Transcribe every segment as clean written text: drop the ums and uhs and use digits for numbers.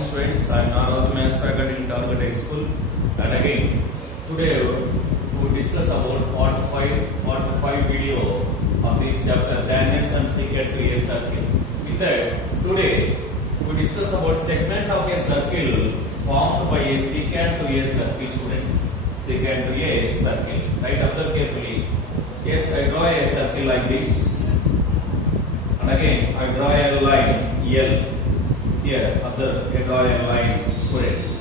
morning students, I am Naraz Maths faculty in Target High School, and again today we discuss about part 5 video of this chapter tangents and secant to a circle. With that, today we discuss about segment of a circle formed by a secant to a circle students. Secant to a circle. Right, observe carefully. Yes, I draw a circle like this, and again I draw a line L. Here, observe, I draw a line, students.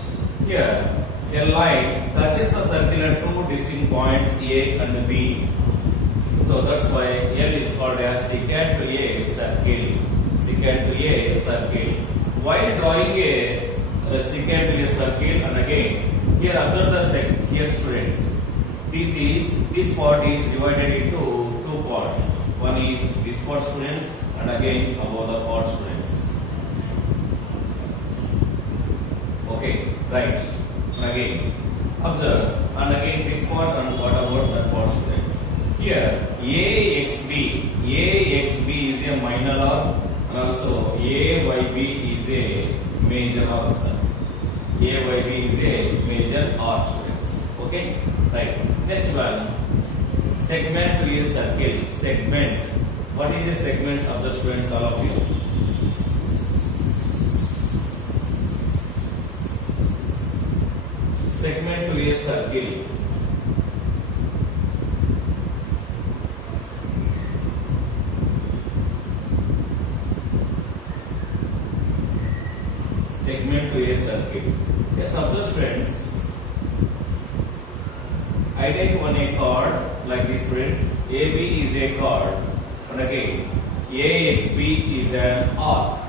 Here, a line touches the circle at two distinct points A and B. So that's why L is called as secant to a circle. Secant to a circle. While drawing a secant to a circle, and again, here observe the here students. This part is divided into two parts. One is this part students, and again above the part students. Okay, right. And again, observe, and again this part, and what about that part students? Here, AXB is a minor arc, and also AYB is a major arc. AYB is a major arc students. Okay, right. Next one, segment to a circle. Segment. What is a segment of the students? All of you. Segment to a circle. Segment to a circle. Yes, observe friends. I take a chord like this friends. AB is a chord, and again AXB is an arc.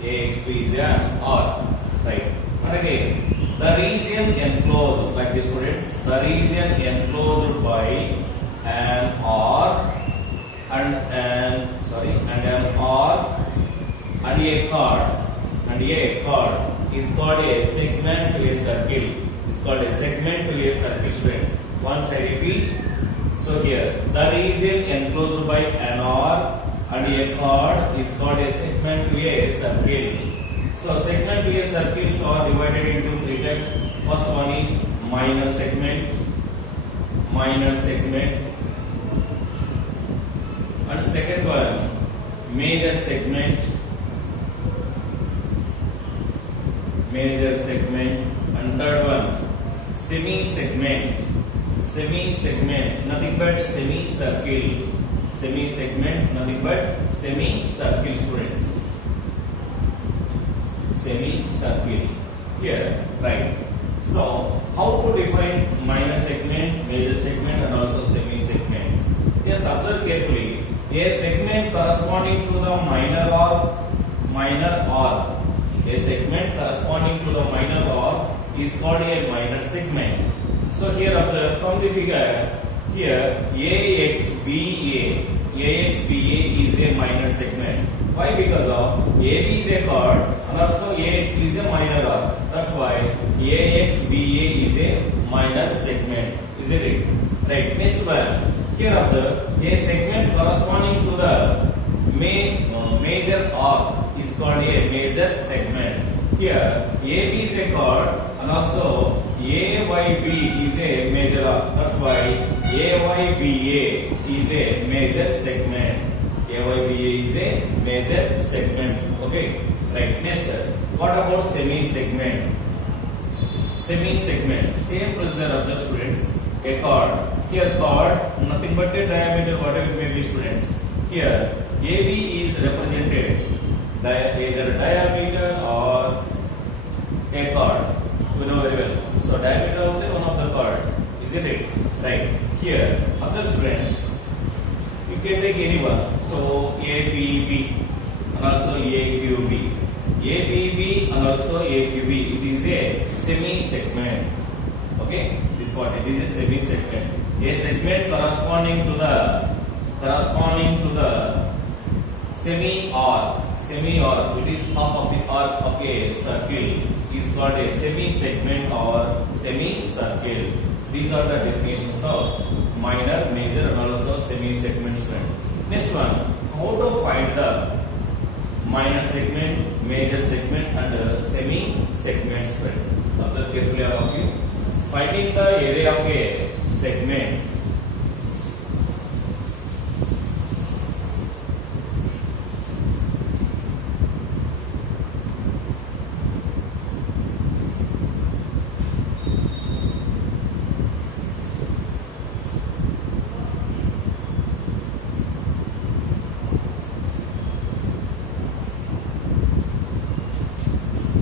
AXB is an arc, right? And again, the region enclosed like this students. The region enclosed by an arc and an arc and a chord is called a segment to a circle. It's called a segment to a circle students. Once I repeat, so here the region enclosed by an arc and a chord is called a segment to a circle. So segment to a circles are divided into three types. First one is minor segment, and second one major segment, and third one semi-segment, nothing but semi-circle, nothing but semi-circle students. Semi-circle. Here, right. So, how to define minor segment, major segment, and also semi-segments? Yes, observe carefully. A segment corresponding to the minor arc. A segment corresponding to the minor arc is called a minor segment. So here observe from the figure. Here AXBA is a minor segment. Why? Because of AB is a chord and also AXB is a minor arc. That's why AXBA is a minor segment. Isn't it? Right. Next one. Here observe a segment corresponding to the major arc is called a major segment. Here AB is a chord and also AYB is a major arc. That's why AYBA is a major segment. AYBA is a major segment. Okay, right. Next, what about semi-segment? Semi-segment, same procedure observe students. A chord. Here chord, nothing but a diameter, whatever it may be students. Here AB is represented either diameter or a chord. We know very well. So diameter also one of the chord, isn't it? Right. Here, observe students. You can take any one. So ABB and also AQB. ABB and also AQB. It is a semi-segment. Okay, this part it is a semi-segment. A segment corresponding to the semi-arc. Semi-arc. It is half of the arc of a circle. Is called a semi-segment or semi-circle. These are the definitions of minor, major, and also semi-segment students. Next one, how to find the minor segment, major segment, and semi segment, friends. Observe carefully, all of you. Finding the area of a segment.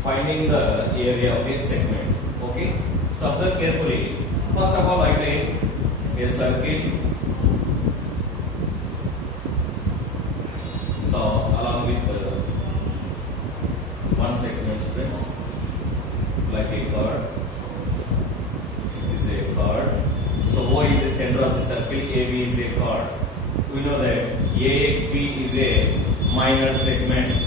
Finding the area of a segment. Okay. So observe carefully. First of all, I take a circle. So along with one segment, friends, like a chord. This is a chord. So O is the center of the circle. AB is a chord. We know that AXB is a minor segment.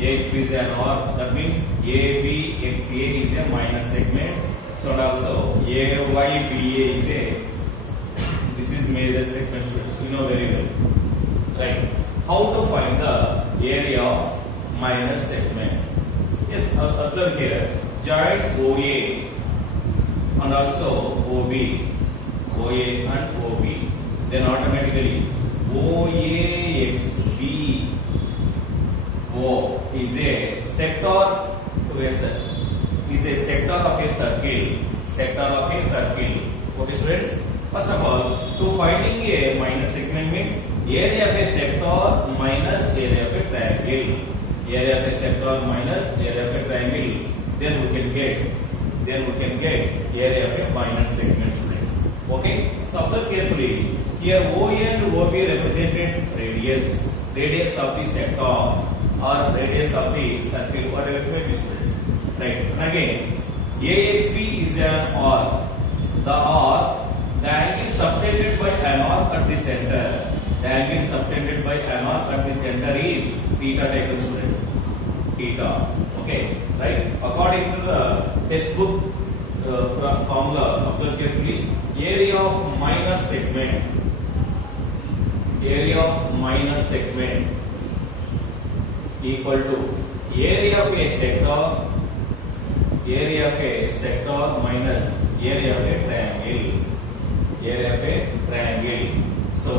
AXB is an OR. That means ABXA is a minor segment. So and also AYBA is a, this is major segment, students. We know very well. Right. How to find the area of minor segment? Yes, observe here. Join OA and also OB. OA and OB. Then automatically OAXB O is a sector to a circle. Is a sector of a circle. Sector of a circle. Okay, students. First of all, to finding a minor segment means area of a sector minus area of a triangle. Area of a sector minus area of a triangle. Then we can get area of a minor segment, students. Okay. So observe carefully. Here OA and OB represented radius. Radius of the sector or radius of the circle, whatever it may be, students. Right. And again, AXB is an OR. The angle subtended by an arc at the center. The angle subtended by an arc at the center is theta, taken, students. Theta. Okay. Right. According to the textbook formula, observe carefully. Area of minor segment. Area of minor segment equal to area of a sector. Area of a sector minus area of a triangle. Area of a triangle. So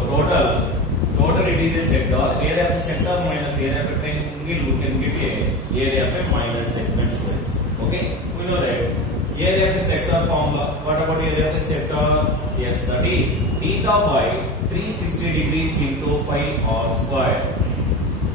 total it is a sector. Area of a sector minus area of a triangle, we can get a area of a minor segment, students. Okay, we know that area of a sector formula. What about area of a sector? Yes, that is theta by 360 degrees into pi r square.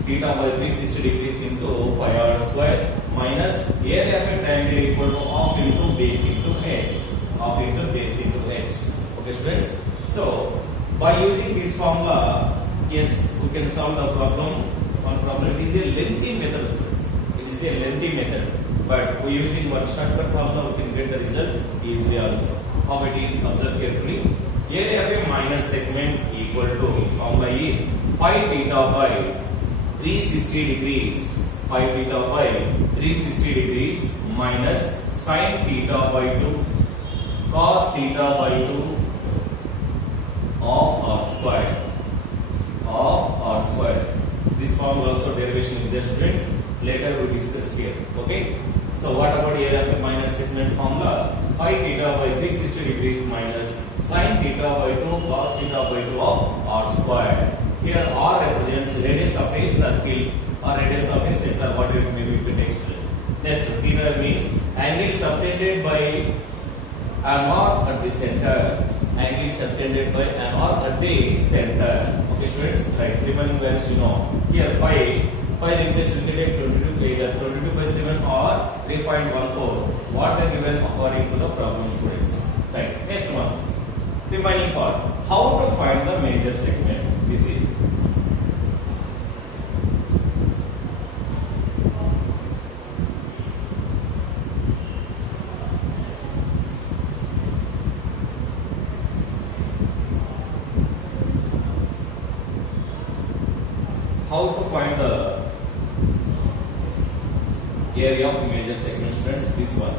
Theta by 360 degrees into pi r square minus area of a triangle equal to half into base into h. Half into base into h. Okay, students. So by using this formula, yes, we can solve the problem. One problem. It is a lengthy method, students. It is a lengthy method, but we using one shortcut formula, we can get the result easily also. How it is? Observe carefully. Area of a minor segment equal to formula is pi theta by 360 degrees. Pi theta by 360 degrees minus sin theta by 2 cos theta by 2 of r square. Of r square. This formula also derivation is there, students. Later we discuss here. Okay. So what about area of a minor segment formula? Pi theta by 360 degrees minus sin theta by 2 cos theta by 2 of r square. Here r represents radius of a circle or radius of a sector, whatever it may be contextual. Next, theta means angle subtended by an arc at the center. Angle subtended by an arc at the center. Okay, students, right? Remaining values you know. Here pi replace will take 22, either 22 by 7 or 3.14. What they given according to the problem, students. Right. Next one. Remaining part. How to find the major segment? This is. How to find the area of major segment, friends? This one.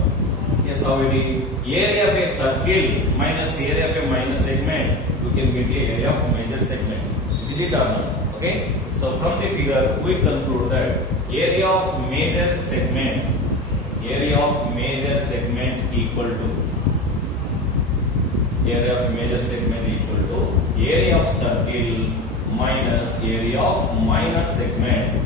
Yes, how it is? Area of a circle minus area of a minor segment, you can get the area of major segment. Is it or not? Okay. So from the figure, we conclude that area of major segment equal to area of major segment equal to area of circle minus area of minor segment.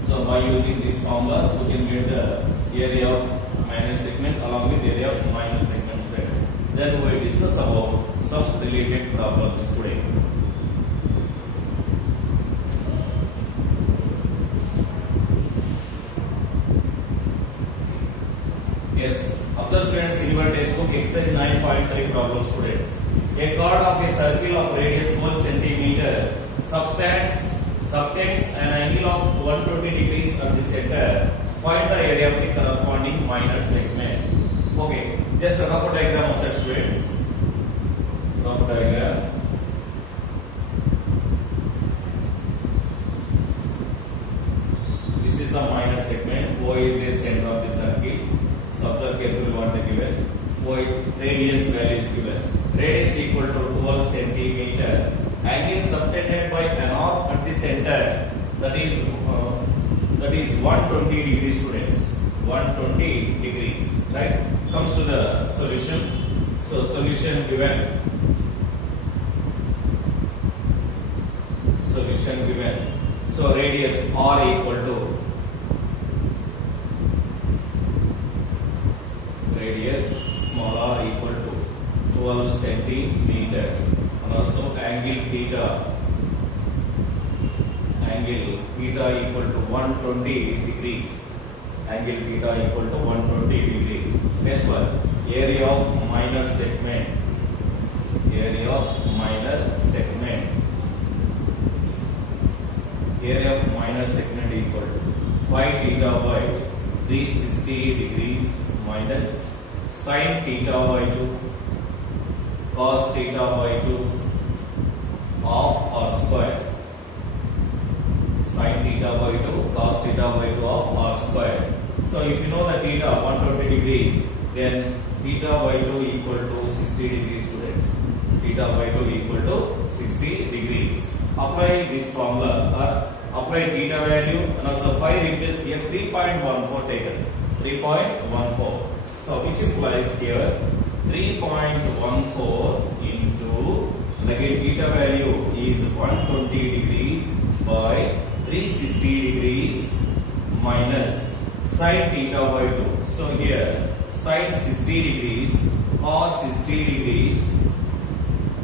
So by using these formulas we can get the area of major segment along with area of minor segment, friends. Then we will discuss about some related problems today. Yes, observe students, in your textbook exercise 9.3 problem students. A chord of a circle of radius 12 centimeter subtends an angle of 120 degrees at the center. Find the area of the corresponding minor segment. Okay, just a rough diagram of such students. Rough diagram. This is the minor segment. O is a center of the circle. So observe carefully what they given. O radius value is given. Radius equal to 12 centimeter. Angle subtended by an arc at the center. That is 120 degrees, students. 120 degrees. Right? Comes to the solution. So solution given. So radius R equal to small r equal to 12 centimeters, and also angle theta equal to 120 degrees. Next one, area of minor segment. Area of minor segment equal to pi theta by 360 degrees minus sin theta by 2 cos theta by 2 of r square. Sin theta by 2 cos theta by 2 of r square. So if you know the theta 120 degrees, then theta by 2 equal to 60 degrees, students. Theta by 2 equal to 60 degrees. Apply this formula or apply theta value, and also pi replace here 3.14 taken. 3.14. So which implies here 3.14 into, and again theta value is 120 degrees by 360 degrees minus sin theta by 2. So here sin 60 degrees cos 60 degrees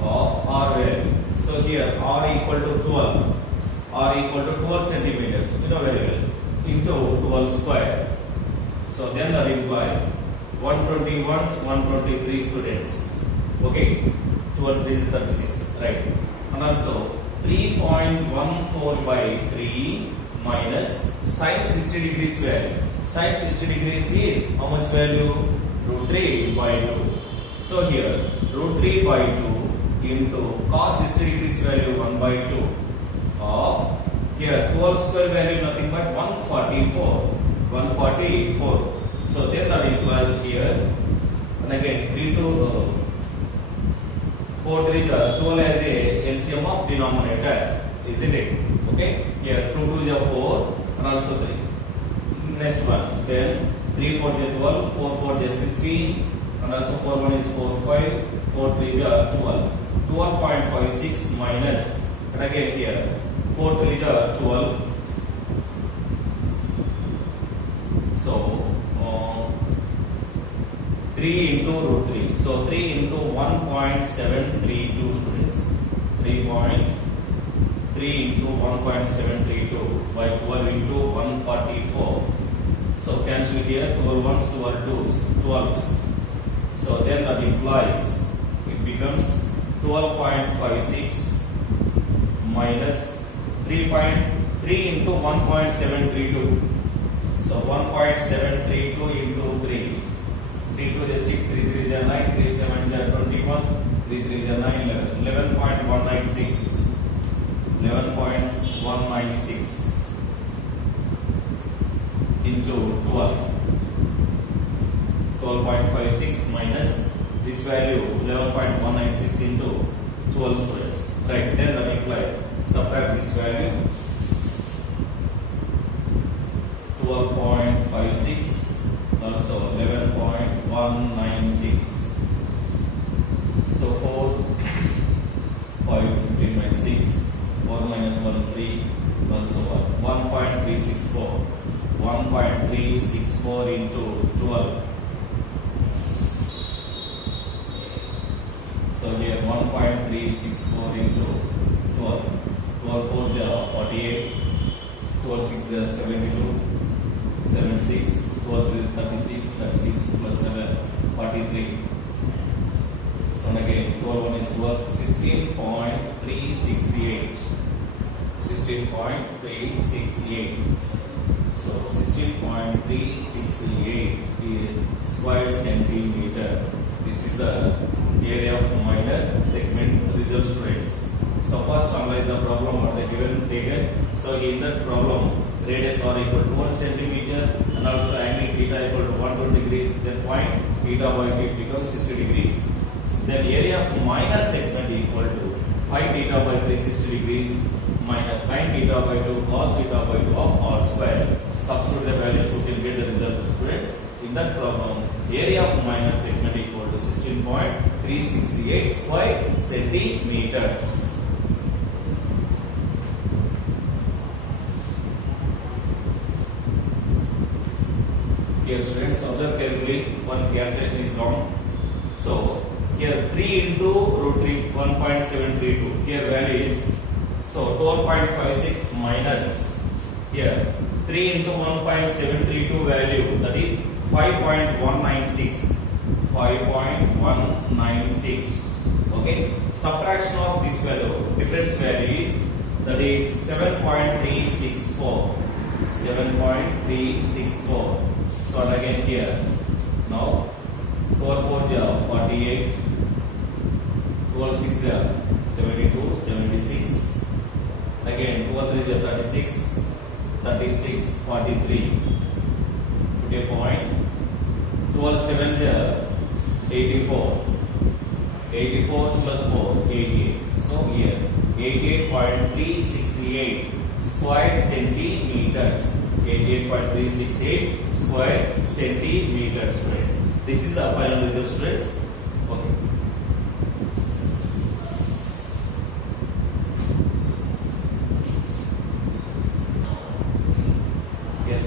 of r value. So here r equal to 12 centimeters, you know very well, into 12 square. So then that implies 120 ones, 123 students. Okay, 12 is 36, right? And also 3.14 by 3 minus sin 60 degrees value. Sin 60 degrees is how much value? Root 3 by 2. So here root 3 by 2 into cos 60 degrees value 1 by 2 of here 12 square value nothing but 144. So then that implies here, and again 3 to 4 3 12 as a LCM of denominator, isn't it? Okay, here 2 2 is 4 and also 3. Next one, then 3 4 is 12, 4 4 is 16, and also 4 1 is 4 5, 4 3 is 12. 12.56 minus, and again here 4 3 is 12. So 3 into root 3. So 3 into 1.732 students. 3 into 1.732 by 12 into 144. So cancel here 12 ones, 12 twos, 12s. So then that implies it becomes 12.56 minus 3 into 1.732. So 1.732 into 3. 3 2 is 6, 3 3 is 9, 3 7 is 21, 3 3 is 9, 11.196. 11.196 into 12. 12.56 minus this value 11.196 into 12 students. Right, then that implies subtract this value 196. So 4, 5, 15 minus 6, 4 minus 1, 3, also 1.364. 1.364 into 12. So here 1.364 into 12. 12 4 48. 12 6 72. 76. 12 36. 36 plus 7 43. So again 12 1 is 12. 16.368. 16.368. So 16.368 square centimeter. This is the area of minor segment result, students. So first analyze the problem what they given taken. So in that problem radius r equal to 1 centimeter and also angle theta equal to 120 degrees. Then find theta by it becomes 60 degrees. Then area of minor segment equal to pi theta by 360 degrees minus sin theta by 2 cos theta by 2 of r square. Substitute the values, you can get the result, students. In that problem, area of minor segment equal to 16.368 square centimeters. Here, students, observe carefully. One calculation is wrong. So here 3 into root 3, 1.732. Here value is so 12.56 minus here 3 into 1.732 value, that is 5.196. 5.196. Okay. Subtraction of this value, difference value is, that is 7.364. 7.364. So again here now 12 4 48. 12 6 72. 76. Again 12 3 36. 36 43. Put a point. 12 7 84. 84 plus 4 88. So here 88.368 square centimeters. 88.368 square centimeters. This is the final result, students. Okay. Yes.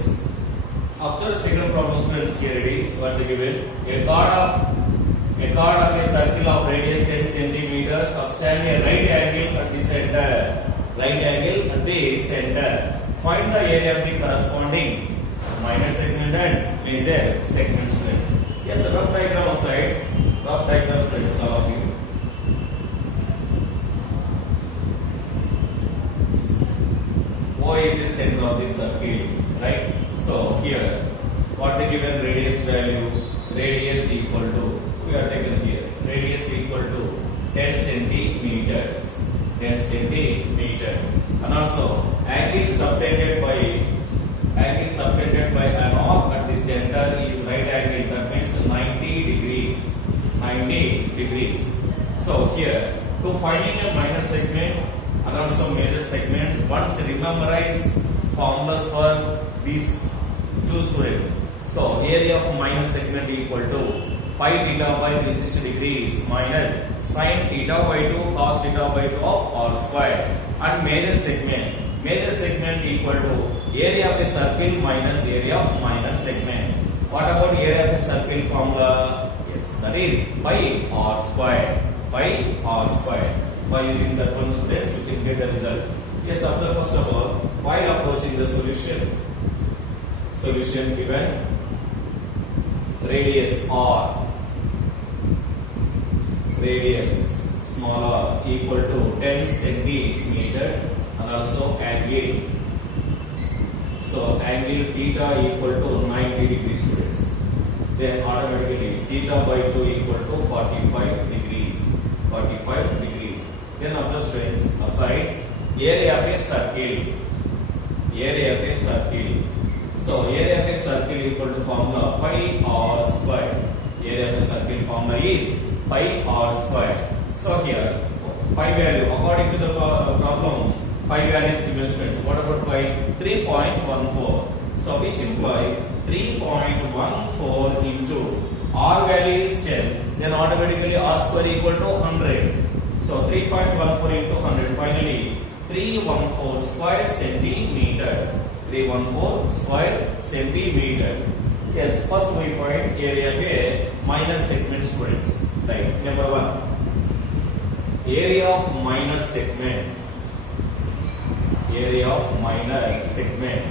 Observe second problem, students. Here it is. What they given? A chord of a circle of radius 10 centimeters subtend a right angle at the center. Right angle at the center. Find the area of the corresponding minor segment and major segment, students. Yes, rough diagram aside. Rough diagram, students, all of you. O is the center of the circle, right? So here, what they given radius value? Radius equal to, we are taken here. Radius equal to 10 centimeters. 10 centimeters. And also angle subtended by an arc at the center is right angle, that means 90 degrees. 90 degrees. So here, to finding a minor segment and also major segment, once memorize formulas for these two, students. So area of minor segment equal to pi theta by 360 degrees minus sin theta by 2 cos theta by 2 of r square. And major segment equal to area of a circle minus area of minor segment. What about area of a circle formula? Yes, that is pi r square. Pi r square. By using that one, students, we can get the result. Yes, observe first of all, while approaching the solution given radius r, radius small r equal to 10 centimeters and also angle. So angle theta equal to 90 degrees, students. Then automatically theta by 2 equal to 45 degrees. 45 degrees. Then observe, students, aside area of a circle. Area of a circle. So area of a circle equal to formula pi r square. Area of a circle formula is pi r square. So here pi value, according to the problem, pi value is given, students. What about pi? 3.14. So which implies 3.14 into R value is 10, then automatically R square equal to 100. So 3.14 into 100, finally 314 square centimeters. 314 square centimeters. Yes, first we find area of a minor segment, students. Right, number 1. Area of minor segment. Area of minor segment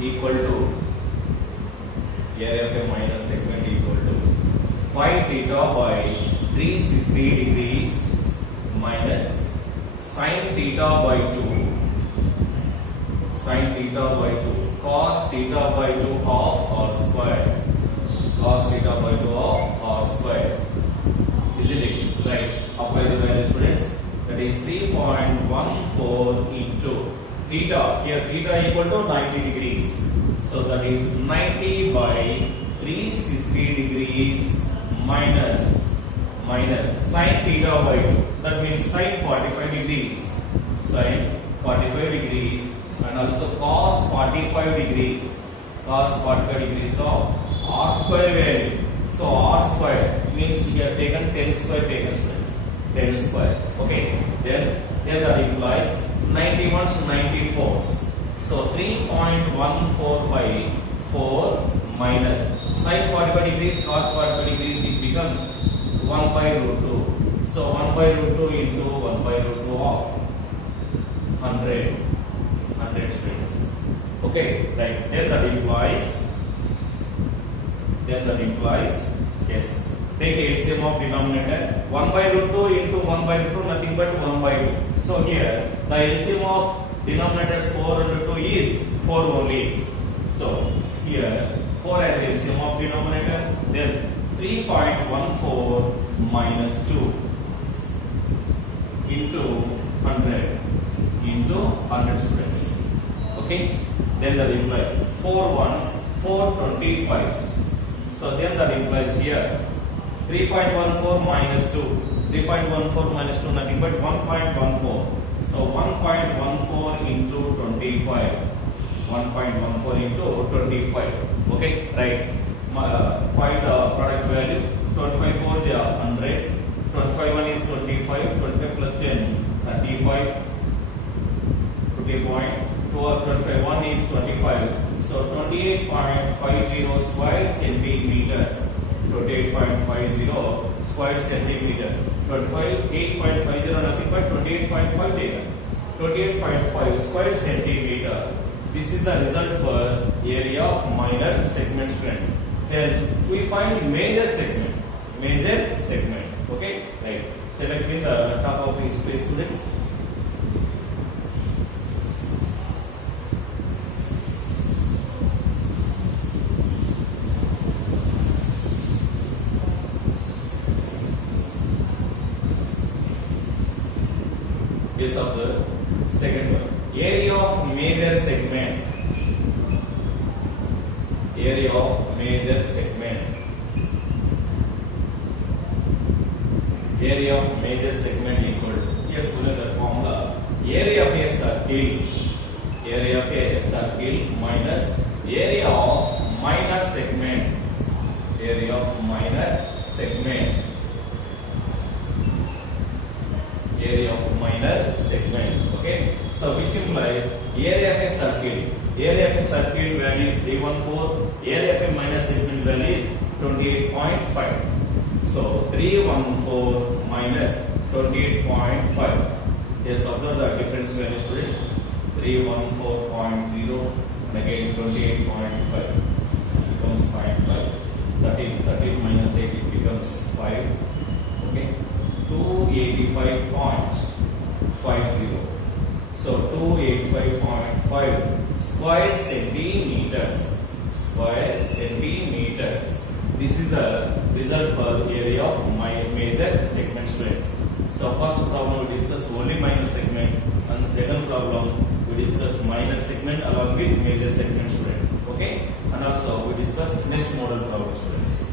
equal to area of a minor segment equal to pi theta by 360 degrees minus sin theta by 2 sin theta by 2 cos theta by 2 of r square cos theta by 2 of r square. Isn't it? Right. Apply the value, students. That is 3.14 into theta. Here theta equal to 90 degrees. So that is 90 by 360 degrees minus sin theta by 2. That means sin 45 degrees. Sin 45 degrees and also cos 45 degrees. Cos 45 degrees of r square value. So r square means we have taken 10 square taken, students. 10 square. Okay. Then that implies 91s 94s. So 3.14 by 4 minus sin 45 degrees cos 45 degrees, it becomes 1 by root 2. So 1 by root 2 into 1 by root 2 of 100 students. Okay, right. Then that implies yes. Take LCM of denominator. 1 by root 2 into 1 by root 2, nothing but 1 by 2. So here the LCM of denominators 4 and 2 is 4 only. So here 4 as LCM of denominator. Then 3.14 minus 2 into 100 students. Okay. Then that implies 4 ones, 4 25s. So then that implies here 3.14 minus 2. 3.14 minus 2 nothing but 1.14. So 1.14 into 25. 1.14 into 25. Okay, right. Find the product value. 25 4 is 100. 25 1 is 25. 25 plus 10, 35. 25 1 is 25. So 28.50 square centimeters. 28.50 square centimeter. 8.50 nothing but 28.5 taken. 28.5 square centimeter. This is the result for area of minor segment, student. Then we find major segment. Major segment. Okay, right. Select in the top of the space, students. Yes, observe. Second one. Area of major segment. Area of major segment. Area of major segment equal to, yes, we know the formula. Area of a circle. Area of a circle minus area of minor segment. Area of minor segment. Area of minor segment. Okay. So which implies area of a circle. Area of a circle value is 314. Area of a minor segment value is 28.5. So 314 minus 28.5. Yes, observe the difference value, students. 314.0 and again 28.5 becomes 0.5. 13 minus 8 it becomes 5. Okay. 285.50. So 285.5 square centimeters. Square centimeters. This is the result for area of my major segment, students. So first problem we discuss only minor segment, and second problem we discuss minor segment along with major segment, students. Okay, and also we discuss next model problem, students.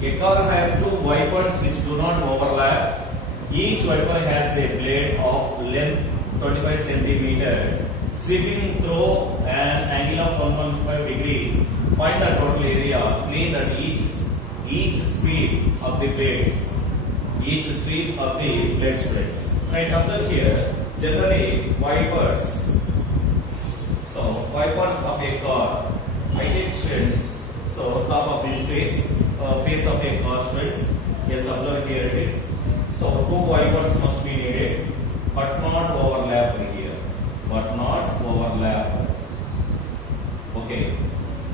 A car has two wipers which do not overlap. Each wiper has a blade of length 25 centimeters, sweeping through an angle of 115 degrees. Find the total area cleaned at each sweep of the blades. Each sweep of the blade spreads. Right, observe here. Generally, wipers. So, wipers of a car. I take students. So, top of this face of a car, students. Yes, observe here it is. So, two wipers must be needed, but not overlap here. But not overlap. Okay.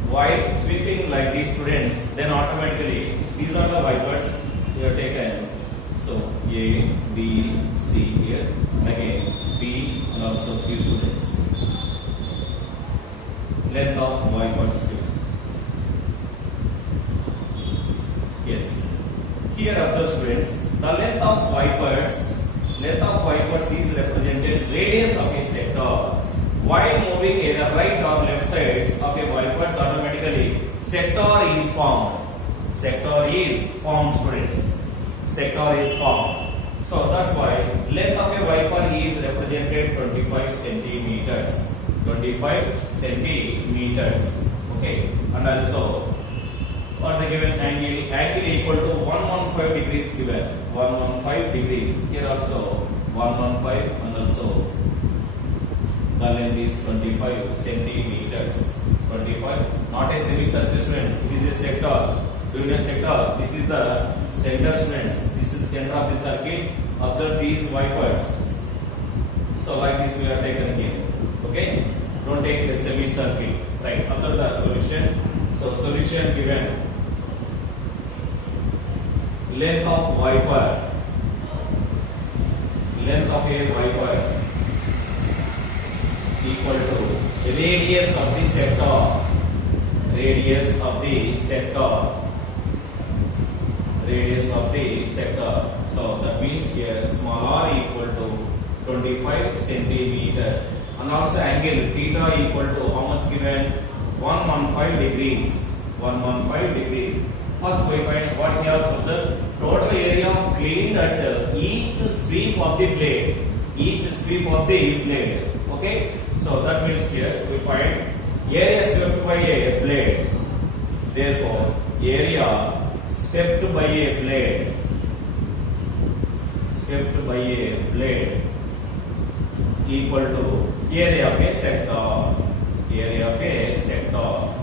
While sweeping like these, students, then automatically these are the wipers we have taken. So A, B, C here, again B and also Q, students. Length of wipers Q. Yes. Here observe, students, the length of wipers is represented radius of a sector. While moving either right or left sides of a wipers, automatically sector is formed. Sector is formed, students. Sector is formed. So that's why length of a wiper is represented 25 centimeters. 25 centimeters. Okay. And also, what the given angle? Angle equal to 115 degrees given. 115 degrees. Here also 115 and also the length is 25 centimeters. 25. Not a semicircle, students. It is a sector. During a sector, this is the center, students. This is the center of the circle. Observe these wipers. So like this we have taken here. Okay. Don't take the semicircle. Right. Observe the solution. So solution given. Length of wiper. Length of a wiper equal to radius of the sector. Radius of the sector. Radius of the sector. So that means here small r equal to 25 centimeter. And also angle theta equal to how much given? 115 degrees. 115 degrees. First we find what he has observed. Total area of cleaned at each sweep of the blade. Each sweep of the blade. Okay. So that means here we find area swept by a blade. Therefore, area swept by a blade. Swept by a blade equal to area of a sector. Area of a sector.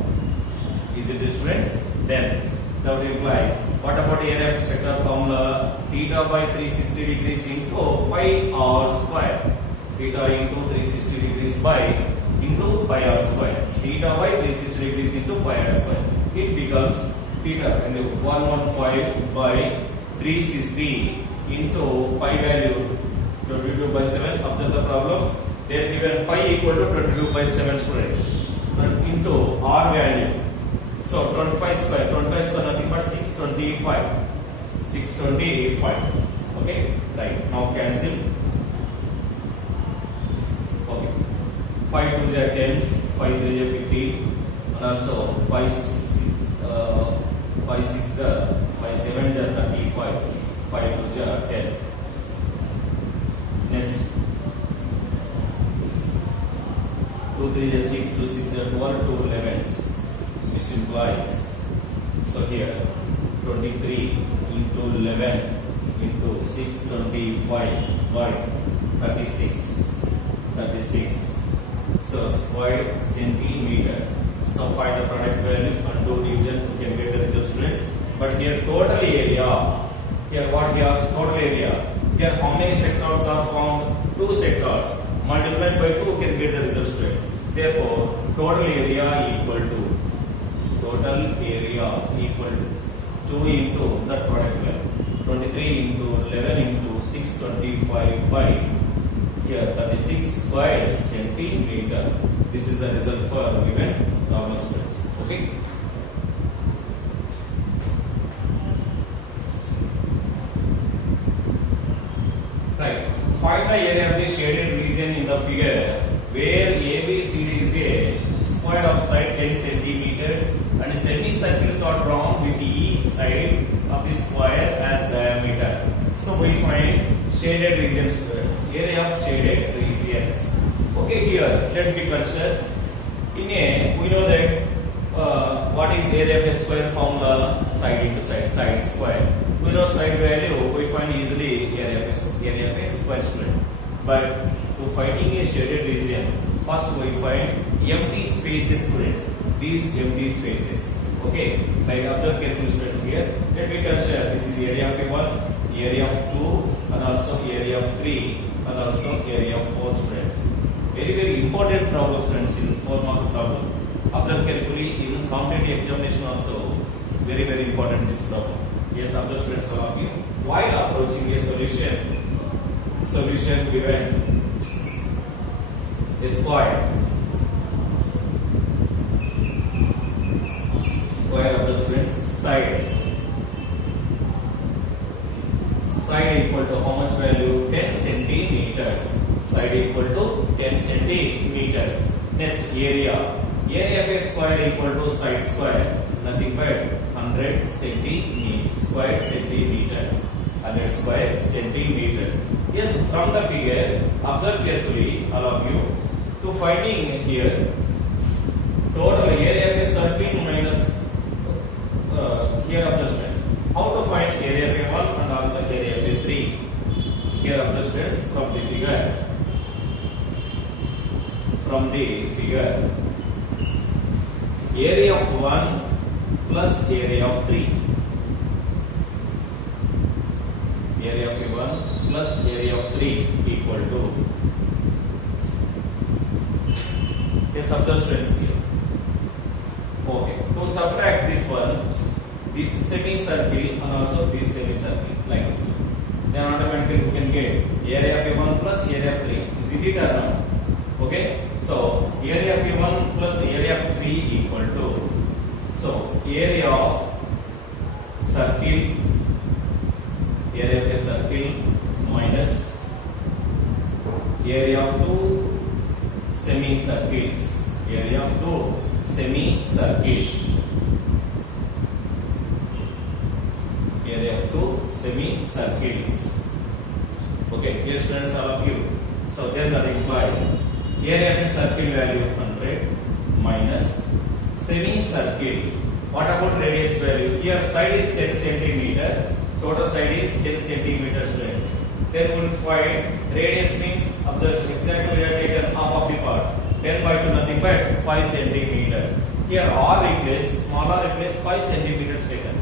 Is it the students? Then that implies what about area of a sector formula? Theta by 360 degrees into pi r square. Theta into 360 degrees into pi r square. Theta by 360 degrees into pi r square. It becomes theta and 115 by 360 into pi value 22 by 7. Observe the problem. They are given pi equal to 22 by 7, students. Into r value. So 25 square nothing but 625. 625. Okay, right. Now cancel. Okay. 5 2 is 10, 5 3 is 15, and also 5 6 5 7 is 35, 5 2 is 10. Next. 2 3 is 6, 2 6 is 12, 2 11s, which implies, so here 23 into 11 into 625 by 36. So square centimeters. So find the product value and do division, you can get the result, students. But here total area, here what he has total area. Here how many sectors are formed? 2 sectors. Multiplied by 2 you can get the result, students. Therefore total area equal to 2 into the product value. 23 into 11 into 625 by here 36 square centimeter. This is the result for given problem, students. Okay. Right. Find the area of the shaded region in the figure where ABCD is a square of side 10 centimeters and semicircles are drawn with each side of the square as diameter. So we find shaded region, students. area of shaded regions. Okay, here let me consider. In A, we know that what is area of a square formula? Side into side square. We know side value, we find easily area of a square student. But to finding a shaded region, first we find empty spaces, students. These empty spaces. Okay, like observe carefully, students. Here, let me consider this is area of A1, area of 2, and also area of 3, and also area of 4, students. Very important problem, students, in 4 marks problem. Observe carefully in competitive examination also. Very important this problem. Yes, observe, students, all of you. While approaching a solution given a square of the students side equal to how much value? 10 centimeters. Side equal to 10 centimeters. Next, area of a square equal to side square, nothing but 100 square centimeters. 100 square centimeters. Yes, from the figure, observe carefully, all of you, to finding here total area of a circle minus here adjustments. How to find area of A1 and also area of A3? Here adjustments from the figure. Area of 1 plus area of 3. Area of A1 plus area of 3 equal to. Yes, observe, students, here. Okay. To subtract this one, this semicircle and also this semicircle, like this. Then automatically we can get area of A1 plus area of 3. Is it or not? Okay. So area of A1 plus area of 3 equal to. So area of a circle minus area of 2 semicircles. Area of 2 semicircles. Area of 2 semicircles. Okay, here students, all of you. So then that implies area of a circle value 100 minus semicircle. What about radius value? Here side is 10 centimeter. Total side is 10 centimeter, students. Then we will find radius means observe exactly we have taken half of the part. 10 by 2 nothing but 5 centimeters. Here r replace, small r replace 5 centimeters taken.